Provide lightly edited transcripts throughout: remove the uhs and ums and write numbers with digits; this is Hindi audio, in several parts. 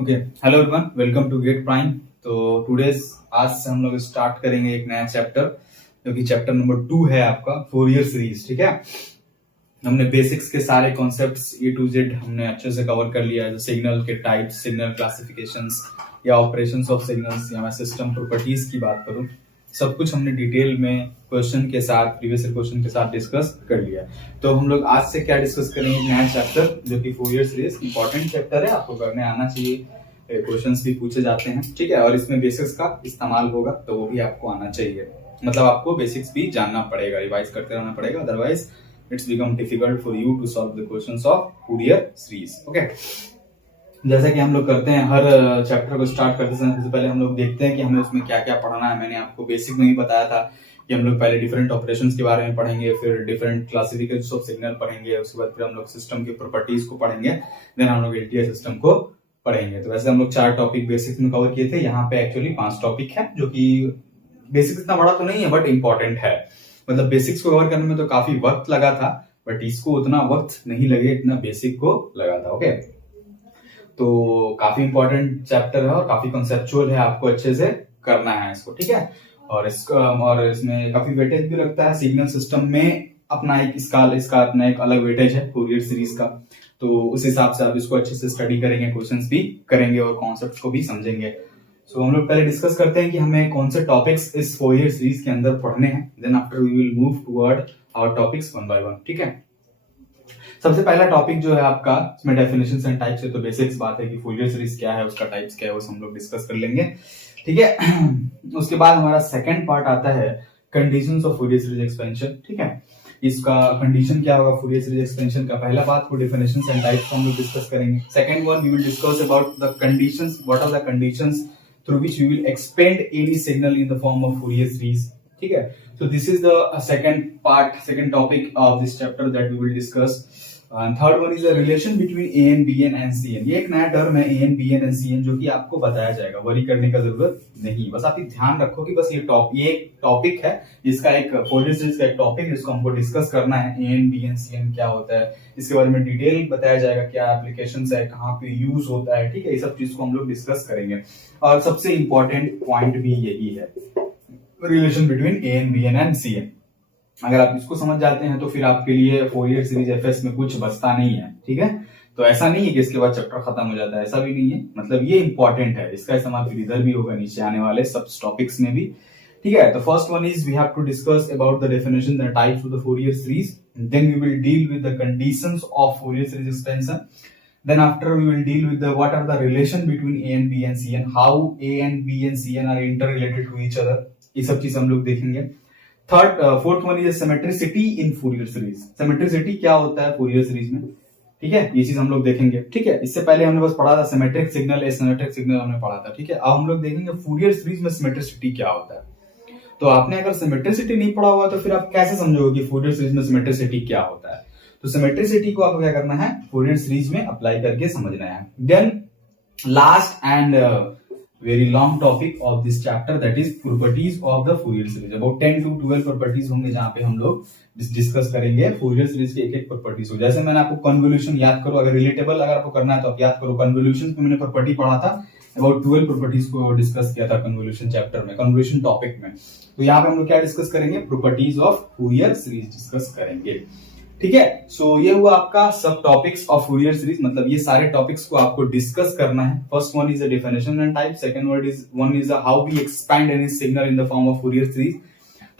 Okay, hello everyone, welcome to GATE Prime. तो टुडेज आज से हम लोग स्टार्ट करेंगे एक नया चैप्टर जो कि चैप्टर नंबर 2 है आपका फोरियर सीरीज। ठीक है, हमने बेसिक्स के सारे कॉन्सेप्ट्स ए टू जेड हमने अच्छे से कवर कर लिया है। सिग्नल के टाइप्स, सिग्नल क्लासिफिकेशंस या ऑपरेशंस ऑफ सिग्नल्स या मैं सिस्टम प्रॉपर्टीज की बात करूं, सब कुछ हमने डिटेल में क्वेश्चन के साथ, प्रीवियस क्वेश्चन के साथ डिस्कस कर लिया। तो हम लोग आज से क्या डिस्कस करेंगे, नया चैप्टर जो कि फोरियर सीरीज। इंपॉर्टेंट चैप्टर है, आपको करने आना चाहिए, क्वेश्चंस भी पूछे जाते हैं। ठीक है, और इसमें बेसिक्स का इस्तेमाल होगा तो वो भी आपको आना चाहिए। मतलब आपको बेसिक्स भी जानना पड़ेगा, रिवाइज करते रहना पड़ेगा, otherwise it's become difficult for you to solve the questions of Fourier series. Okay, जैसा कि हम लोग करते हैं हर चैप्टर को स्टार्ट करते समय सबसे पहले हम लोग देखते हैं कि हमें उसमें क्या क्या पढ़ना है। मैंने आपको बेसिक में ही बताया था कि हम लोग पहले डिफरेंट ऑपरेशंस के बारे में पढ़ेंगे, फिर डिफरेंट क्लासिफिकेशंस ऑफ सिग्नल पढ़ेंगे, उसके बाद फिर हम लोग सिस्टम की प्रॉपर्टीज को पढ़ेंगे, देन हम लोग एलटीआई सिस्टम को पढ़ेंगे। तो वैसे हम लोग 4 टॉपिक बेसिक्स में कवर किए थे, यहाँ पे एक्चुअली 5 टॉपिक है, जो कि बेसिक्स इतना बड़ा तो नहीं है बट इंपॉर्टेंट है। मतलब बेसिक्स को कवर करने में तो काफी वक्त लगा था, बट इसको उतना वक्त नहीं लगे, इतना बेसिक को लगा था। ओके, तो काफी इंपॉर्टेंट चैप्टर है और काफी कॉन्सेप्चुअल है, आपको अच्छे से करना है इसको। ठीक है, और इसमें काफी वेटेज भी लगता है। सिग्नल सिस्टम में अपना एक इसका अपना एक अलग वेटेज है फोरियर सीरीज का, तो उस हिसाब से आप इसको अच्छे से स्टडी करेंगे, क्वेश्चंस भी करेंगे और कॉन्सेप्ट्स को भी समझेंगे। सो हम लोग पहले डिस्कस करते हैं कि हमें कौन से टॉपिक्स इस फोरियर सीरीज के अंदर पढ़ने हैं, then after we will move toward our topics one by one. ठीक है, सबसे पहला टॉपिक जो है आपका, इसमें डेफिनेशंस एंड टाइप्स है, तो बेसिक्स बात है कि फोरियर सीरीज क्या है, उसका टाइप्स क्या है, वो हम लोग डिस्कस कर लेंगे। ठीक है, उसके बाद हमारा सेकंड पार्ट आता है conditions of Fourier series expansion. ठीक है, इसका कंडीशन क्या होगा फोरियर सीरीज एक्सपेंशन का। पहला बात को डेफिनेशंस एंड टाइप्स हम लोग डिस्कस करेंगे। Second one we will discuss about the conditions, what are the conditions through which we will expand any signal in the form of Fourier series. ठीक है, so this is the second topic of this chapter that we will discuss. And third one is the relation between AN, BN and CN. ये एक नया टर्म है AN, BN and CN, जो कि आपको बताया जाएगा, वरी करने का जरूरत नहीं। बस आप ध्यान रखो कि बस ये टॉपिक है, इसका एक फोरियर सीरीज का एक टॉपिक है, जिसको हमको डिस्कस करना है। AN, BN, CN क्या होता है, इसके बारे में डिटेल बताया जाएगा, क्या एप्लीकेशंस है, कहाँ पे यूज होता है। ठीक है, ये सब चीज को हम लोग डिस्कस करेंगे। और सबसे इंपॉर्टेंट पॉइंट भी यही है, relation between AN, BN and CN। अगर आप इसको समझ जाते हैं तो फिर आपके लिए फोरियर सीरीज एफएस में कुछ बचता नहीं है। ठीक है, तो ऐसा नहीं है कि इसके बाद चैप्टर खत्म हो जाता है, ऐसा भी नहीं है। मतलब ये इंपॉर्टेंट है, इसका इस्तेमाल फिर इधर भी होगा, नीचे आने वाले सब टॉपिक्स में भी। ठीक है, तो first one is we have to discuss about the definition and types of the Fourier series, then we will deal with the conditions of Fourier series expansion, then after we will deal with the what are the relation between A and B and CN, how A and B and CN are interrelated to each other, ये सब चीज हम लोग देखेंगे। Fourth one is symmetricity in Fourier series. Symmetricity क्या होता है फोरियर सीरीज में, ठीक है, ये चीज हम लोग देखेंगे। ठीक है, इससे पहले हमने बस पढ़ा था सिमेट्रिक सिग्नल, एसिमेट्रिक सिग्नल हमने पढ़ा था। ठीक है, अब हम लोग देखेंगे फोरियर सीरीज में सिमेट्रिसिटी क्या होता है। तो आपने अगर सिमेट्रिसिटी नहीं पढ़ा हुआ तो फिर आप कैसे समझोगे कि फोरियर सीरीज में सिमेट्रिसिटी क्या होता है। तो सिमेट्रिसिटी को आपको क्या करना है, फोरियर सीरीज में अप्लाई करके समझना है। Then last and very long topic of this chapter, that is properties of the Fourier series. About 10 to 12 properties होंगे जहां पे हम लोग डिस्कस करेंगे फोरियर सीरीज के एक प्रॉपर्टीज को। जैसे मैंने आपको कन्वोल्यूशन याद करो, अगर रिलेटेबल अगर आपको करना है तो आप याद करो, कन्वोल्यूशन पे मैंने प्रॉपर्टी पढ़ा था, अबाउट 12 प्रॉपर्टीज को डिस्कस किया था कन्वोल्यूशन चैप्टर में, कन्वोल्यूशन टॉपिक में। तो यहाँ पे हम लोग क्या डिस्कस करेंगे, properties of Fourier series discuss करेंगे। ठीक है, सो ये हुआ आपका सब टॉपिक्स ऑफ फोरियर सीरीज। मतलब ये सारे टॉपिक्स को आपको डिस्कस करना है। First one is the definition and type, second one is how we expand any signal in the form of Fourier series,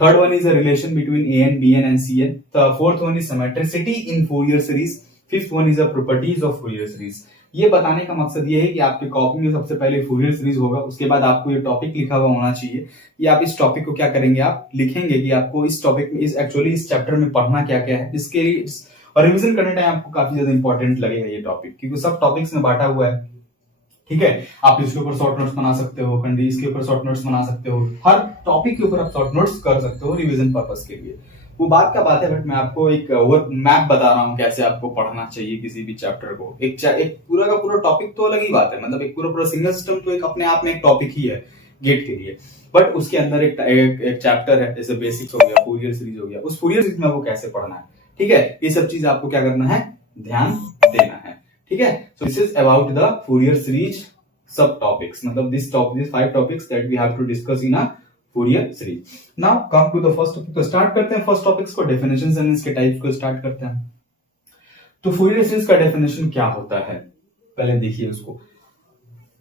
third one is the relation between AN, BN and CN, fourth one is symmetricity in Fourier series, fifth one is the properties of Fourier series. ये बताने का मकसद ये है कि आपके कॉपी में सबसे पहले फोरियर सीरीज होगा, उसके बाद आपको ये टॉपिक लिखा हुआ होना चाहिए कि आप इस टॉपिक को क्या करेंगे, आप लिखेंगे कि आपको इस टॉपिक में एक्चुअली इस चैप्टर में पढ़ना क्या क्या है। इसके लिए और रिवीजन करने टाइम आपको काफी ज्यादा इंपॉर्टेंट लगेगा ये टॉपिक, क्योंकि सब टॉपिक्स में बांटा हुआ है। ठीक है, आप इसके ऊपर शॉर्ट नोट्स बना सकते हो, इसके ऊपर शॉर्ट नोट्स बना सकते हो, हर टॉपिक के ऊपर आप शॉर्ट नोट्स कर सकते हो रिवीजन पर्पस के लिए। वो बात का बात है, बट मैं आपको एक मैप बता रहा हूँ कैसे आपको पढ़ना चाहिए किसी भी चैप्टर को। एक पूरा का पूरा टॉपिक तो अलग ही बात है, मतलब एक पूरा सिंगल सिस्टम तो एक अपने आप में एक टॉपिक ही है गेट के लिए, बट उसके अंदर एक चैप्टर है, जैसे बेसिक्स हो गया, फोरियर सीरीज हो गया, उस फोरियर सीरीज में आपको कैसे पढ़ना है। ठीक है, ये सब चीज आपको क्या करना है, ध्यान देना है। ठीक है, so this is about the Fourier series subtopics, मतलब this 5 topics that we have to discuss in a Fourier series. Now come to the first topic. तो स्टार्ट करते हैं फर्स्ट टॉपिक्स को, डेफिनेशंस एंड इसके टाइप्स को स्टार्ट करते हैं। तो फूरियर सीरीज का डेफिनेशन क्या होता है, पहले देखिए उसको।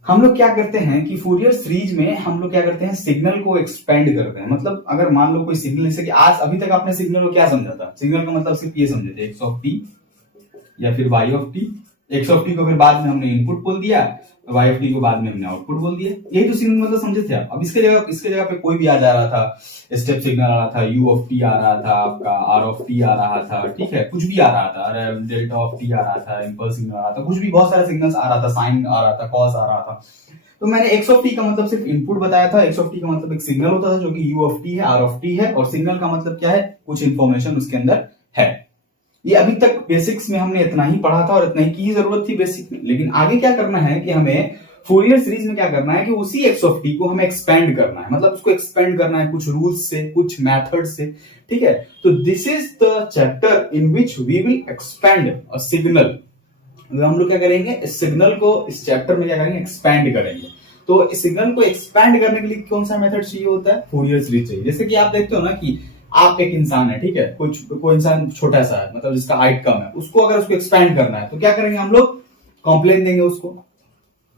हम लोग क्या करते हैं कि फूरियर सीरीज में हम लोग क्या करते हैं, सिग्नल को एक्सपेंड करते हैं। मतलब अगर मान लो कोई सिग्नल, जैसे कि आज अभी तक आपने सिग्नल को क्या समझा था, सिग्नल का मतलब सिर्फ ये समझे थे एक्स ऑफ टी या फिर Y of T. X of T को फिर बाद में हमने इनपुट बोल दिया, वाई ऑफ टी को बाद में हमने आउटपुट बोल दिया, यही तो सिग्नल मतलब समझे थे आप। अब इसके जगह पे कोई भी आ जा रहा था, स्टेप सिग्नल आ रहा था, यू ऑफ टी आ रहा था, आपका आर ऑफ टी आ रहा था, ठीक है, कुछ भी आ रहा था, डेल्टा ऑफ टी आ रहा था, इम्पल्स सिग्नल आ रहा था, कुछ भी बहुत सारे सिग्नल्स आ रहा था, साइन आ रहा था, कॉस आ रहा था। तो मैंने एक्स ऑफ टी का मतलब सिर्फ इनपुट बताया था। एक्स ऑफ टी का मतलब एक सिग्नल होता था जो कि यू ऑफ टी है, आर ऑफ टी है, और सिग्नल का मतलब क्या है, कुछ इंफॉर्मेशन उसके अंदर है। ये अभी तक बेसिक्स में हमने इतना ही पढ़ा था और इतना ही की जरूरत थी बेसिक में। लेकिन आगे क्या करना है कि हमें फूरियर सीरीज में क्या करना है कि उसी एक्स ऑफ टी को हमें एक्सपेंड करना है, मतलब उसको एक्सपेंड करना है कुछ रूल्स से, कुछ मेथड से, ठीक है। तो this is the chapter in which we will expand a signal. हम लोग क्या करेंगे, इस सिग्नल को इस चैप्टर में क्या करेंगे, एक्सपेंड करेंगे। तो इस सिग्नल को एक्सपेंड करने के लिए कौन सा मेथड चाहिए होता है, फूरियर सीरीज चाहिए। जैसे कि आप देखते हो ना कि आप एक इंसान है, ठीक है, कोई इंसान छोटा सा है, मतलब जिसका हाइट कम है, उसको अगर उसको एक्सपेंड करना है तो क्या करेंगे हम लोग, कॉम्प्लेन देंगे उसको,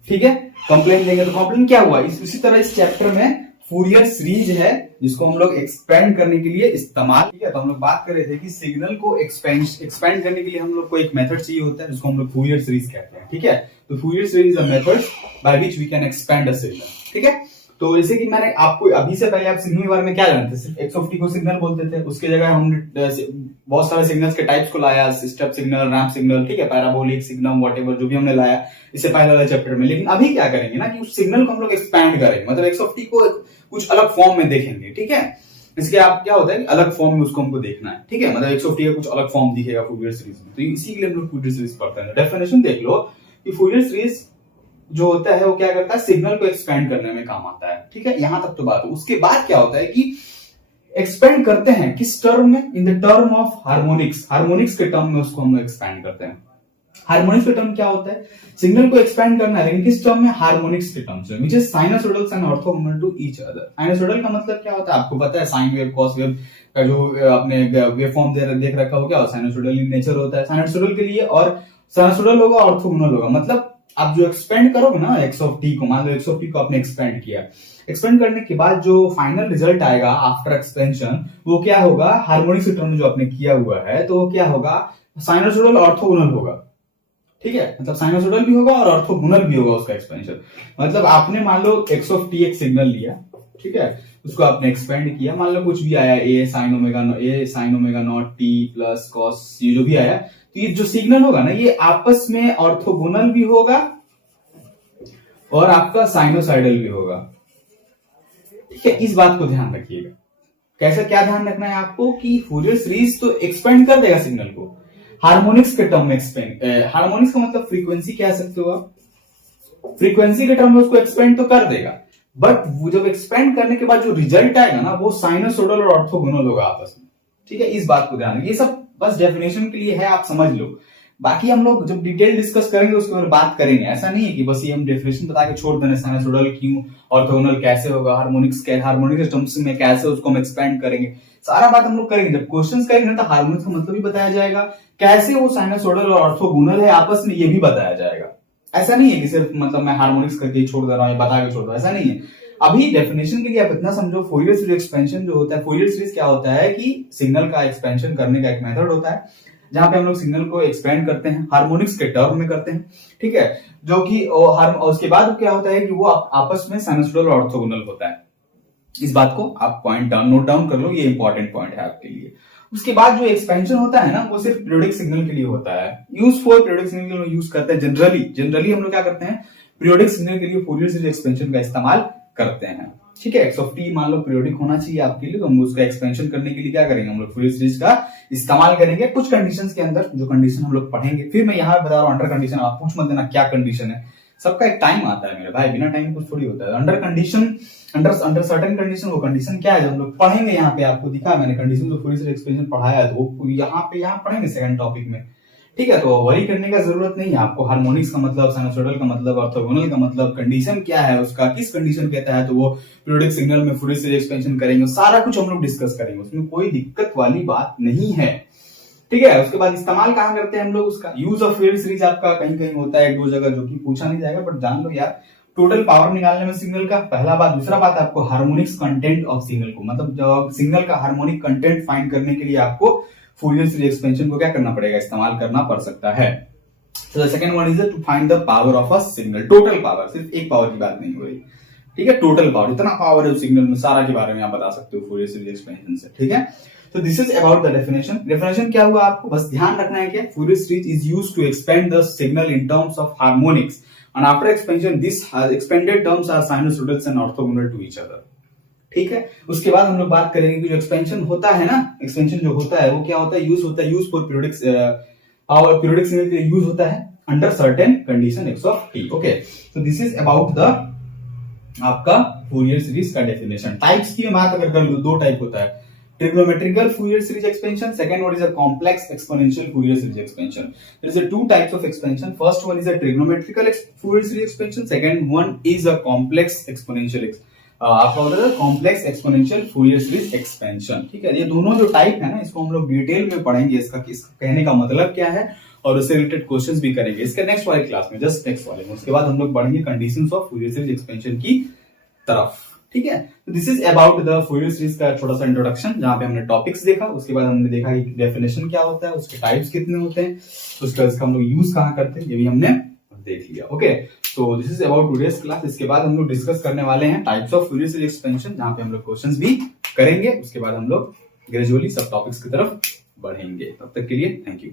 ठीक है, कॉम्प्लेन देंगे। तो कॉम्प्लेन क्या हुआ, इसी तरह इस चैप्टर में फूरियर सीरीज है जिसको हम लोग एक्सपेंड करने के लिए इस्तेमाल, ठीक है। तो हम लोग बात कर रहे थे कि सिग्नल को एक्सपेंड करने के लिए हम लोग को एक मेथड चाहिए होता है जिसको हम लोग फूरियर सीरीज कहते हैं, ठीक है। तो Fourier series a method by which we can expand a signal, ठीक है। तो जैसे कि मैंने आपको अभी से पहले आप सिग्नल के बारे में क्या जानते थे, सिर्फ एक्स ऑफ टी को सिग्नल बोलते थे, उसके जगह हमने बहुत सारे सिग्नल्स के टाइप्स को लाया, स्टेप सिग्नल, रैंप सिग्नल, ठीक है, पैराबोलिक सिग्नल, व्हाटएवर जो भी हमने लाया इससे पहले वाले चैप्टर में। लेकिन अभी क्या करेंगे ना कि उस सिग्नल को हम लोग एक्सपैंड करेंगे, मतलब एक्स ऑफ टी को कुछ अलग फॉर्म में देखेंगे, ठीक है। इसके आप क्या होता है कि अलग फॉर्म में उसको हमको देखना है, ठीक है, मतलब एक्स ऑफ टी का कुछ अलग फॉर्म दिखेगा फूरियर सीरीज में। तो इसी के लिए हम लोग फूरियर सीरीज पढ़ते हैं। डेफिनेशन देख लो कि फूरियर सीरीज जो होता है वो क्या करता है, सिग्नल को एक्सपेंड करने में काम आता है, ठीक है। यहां तक तो बात हो। उसके बाद क्या होता है कि एक्सपेंड करते हैं किस टर्म में, in the term of harmonics. Harmonics के टर्म में उसको हम एक्सपेंड करते हैं। हार्मोनिक्स के टर्म क्या होता है, सिग्नल को एक्सपेंड करना है, लेकिन किस टर्म में, हार्मोनिक्स के टर्म्स में, which is sinusoidals and orthogonal to each other. Sinusoidal का मतलब क्या होता है, आपको पता है, साइन वेव, कॉस वेव का जो आपने वेव फॉर्म देख रखा हो, क्या होता है, साइनसोइडल इन नेचर होता है साइनसोइडल के लिए, और साइनसोइडल होगा, ऑर्थोगोनल होगा। मतलब आप जो एक्सपेंड करोगे ना एक्स ऑफ टी को, मान लो एक्स ऑफ टी को आपने एक्सपेंड किया, एक्सपेंड करने के बाद जो फाइनल रिजल्ट आएगा आफ्टर एक्सपेंशन, वो क्या होगा, हार्मोनिक्स के टर्म में जो आपने किया हुआ है, तो वो क्या होगा, साइनसोइडल ऑर्थोगोनल होगा, ठीक है। मतलब साइनसोइडल भी होगा और ऑर्थोगोनल भी होगा उसका एक्सपेंशन। मतलब आपने मान लो एक्स ऑफ टी एक सिग्नल लिया, ठीक है, उसको आपने एक्सपेंड किया, मान लो कुछ भी आया, A sine omega naught t plus cos, ये जो भी आया, तो ये जो सिग्नल होगा ना, ये आपस में ऑर्थोगोनल भी होगा और आपका साइनोसाइडल भी होगा, ठीक है। इस बात को ध्यान रखिएगा। कैसे, क्या ध्यान रखना है आपको कि फूरियर सीरीज तो एक्सपेंड कर देगा सिग्नल को, हार्मोनिक्स के टर्म में एक्सपेंड, हार्मोनिक्स का मतलब फ्रीक्वेंसी कह सकते हो आप, फ्रीक्वेंसी के टर्म में उसको एक्सपेंड तो कर देगा, बट वो जब एक्सपेंड करने के बाद जो रिजल्ट आएगा ना, वो साइनोसोइडल और ऑर्थोगोनल होगा आपस में, ठीक है। इस बात को ध्यान रखिए। ये सब बस डेफिनेशन के लिए है, आप समझ लो। बाकी हम लोग जब डिटेल डिस्कस करेंगे उसके बारे में बात करेंगे। ऐसा नहीं है कि बस ये हम डेफिनेशन बता के छोड़ देना, साइनसोइडल क्यों, ऑर्थोगोनल कैसे होगा, हार्मोनिक्स टर्म्स में कैसे उसको हम एक्सपेंड करेंगे, सारा बात हम लोग करेंगे। जब क्वेश्चंस करेंगे तो हार्मोनिक्स का मतलब भी बताया जाएगा, कैसे वो साइनसोइडल और ऑर्थोगोनल है आपस में, ये भी बताया जाएगा। ऐसा नहीं है कि सिर्फ मतलब मैं हार्मोनिक्स करके छोड़ दे रहा हूं, बता के छोड़ रहा हूं, ऐसा नहीं है। अभी डेफिनेशन के लिए आप इतना समझो, फूरियर सीरीज एक्सपेंशन जो होता है, फूरियर सीरीज क्या होता है कि सिग्नल का एक्सपेंशन करने का एक मेथड होता है जहां पे हम लोग सिग्नल को एक्सपेंड करते हैं, हार्मोनिक्स के टर्म में करते हैं, ठीक है, जो कि उसके बाद क्या होता है कि वो आपस में साइनसोइडल और ऑर्थोगोनल होता है। इस बात को आप पॉइंट नोट डाउन कर लो, ये इंपॉर्टेंट पॉइंट है आपके लिए। उसके बाद जो एक्सपेंशन होता है ना, वो सिर्फ पीरियोडिक सिग्नल के लिए होता है, यूज फॉर पीरियोडिक सिग्नल के लिए यूज करते हैं। जनरली हम लोग क्या करते हैं, पीरियोडिक सिग्नल के लिए फूरियर सीरीज एक्सपेंशन का इस्तेमाल करते हैं, ठीक है। एक्स ऑफ टी मान लो पीरियोडिक होना चाहिए आपके लिए, तो हम उसका एक्सपेंशन करने के लिए क्या करेंगे, हम लोग फूरियर सीरीज का इस्तेमाल करेंगे कुछ कंडीशंस के अंदर, जो कंडीशन हम लोग पढ़ेंगे। फिर मैं यहाँ बता रहा हूँ अंडर कंडीशन, आप पूछ मत देना क्या कंडीशन है, सबका एक टाइम आता है मेरे भाई, बिना टाइम कुछ थोड़ी होता है। Under condition, under certain condition, वो कंडीशन क्या है जो हम लोग पढ़ेंगे। यहाँ पे आपको दिखा मैंने कंडीशन, जो फूरियर सीरीज एक्सपेंशन पढ़ाया है, वो यहाँ पढ़ेंगे सेकंड टॉपिक में, ठीक है, तो वरी करने का जरूरत नहीं है आपको। हार्मोनिक्स का मतलब, साइनसोइडल का मतलब, ऑर्थोगोनल का मतलब, कंडीशन क्या है उसका, किस कंडीशन के तहत तो वो पीरियोडिक सिग्नल में फूरियर सीरीज एक्सपेंशन करेंगे, सारा कुछ हम लोग डिस्कस करेंगे, उसमें कोई दिक्कत वाली बात नहीं है। ठीक है, उसके बाद इस्तेमाल कहाँ करते हैं हम लोग उसका, यूज ऑफ फूरियर सीरीज आपका कहीं कहीं होता है, एक दो जगह, जो कि पूछा नहीं जाएगा, बट जान लो यार। टोटल पावर निकालने में सिग्नल का, पहला बात। दूसरा बात आपको हार्मोनिक्स कंटेंट ऑफ सिग्नल को, मतलब जब सिग्नल का हार्मोनिक कंटेंट फाइंड करने के लिए आपको फूरियर सीरीज एक्सपेंशन को क्या करना पड़ेगा, इस्तेमाल करना पड़ सकता है। So the second one is to find the power of a signal, total power, सिर्फ एक पावर की बात नहीं हो रही, ठीक है, टोटल पावर, इतना पावर है उस सिग्नल में, सारा के बारे में आप बता सकते हो फूरियर सीरीज एक्सपेंशन से। ठीक है, तो this is about the definition. Definition क्या हुआ, आपको बस ध्यान रखना है क्या, Fourier series is used to expand the signal in terms of harmonics and after expansion this expanded terms are sinusoidals and orthogonal to each other. ठीक है, उसके बाद हम लोग बात करेंगे कि जो एक्सपेंशन होता है ना, एक्सपेंशन जो होता है वो क्या होता है, यूज होता है, use for periodic periodic signal के लिए यूज होता है under certain condition x of T. Okay, so this is about the आपका फूरियर सीरीज का डेफिनेशन। टाइप्स की बात अगर कर लो, दो टाइप होता है, trigonometrical Fourier series expansion, second one is a complex exponential Fourier series expansion. There is a two types of expansion. First one is a trigonometrical Fourier series expansion, second one is a complex exponential आपका होता है complex exponential Fourier series expansion. ठीक है, ये दोनों जो टाइप है ना, इसको हम लोग डिटेल में पढ़ेंगे, इसका कहने का मतलब क्या है और उससे रिलेटेड क्वेश्चंस भी करेंगे इसके नेक्स्ट वाले क्लास में, जस्ट नेक्स्ट वाले में। उसके बाद हम लोग बढ़ेंगे conditions of Fourier series expansion की तरफ। ठीक है, तो this is about the Fourier series का छोटा सा इंट्रोडक्शन, जहां पे हमने टॉपिक्स देखा, उसके बाद हमने देखा कि डेफिनेशन क्या होता है, उसके टाइप्स कितने होते हैं, उसके बाद इसका हम लोग यूज कहाँ करते हैं, ये भी हमने देख लिया। ओके, तो this is about today's class. इसके बाद हम लोग डिस्कस करने वाले हैं types of Fourier series expansion, जहां पे हम लोग क्वेश्चंस भी करेंगे। उसके बाद हम लोग ग्रेजुअली सब टॉपिक्स की तरफ बढ़ेंगे। तब तक के लिए थैंक यू।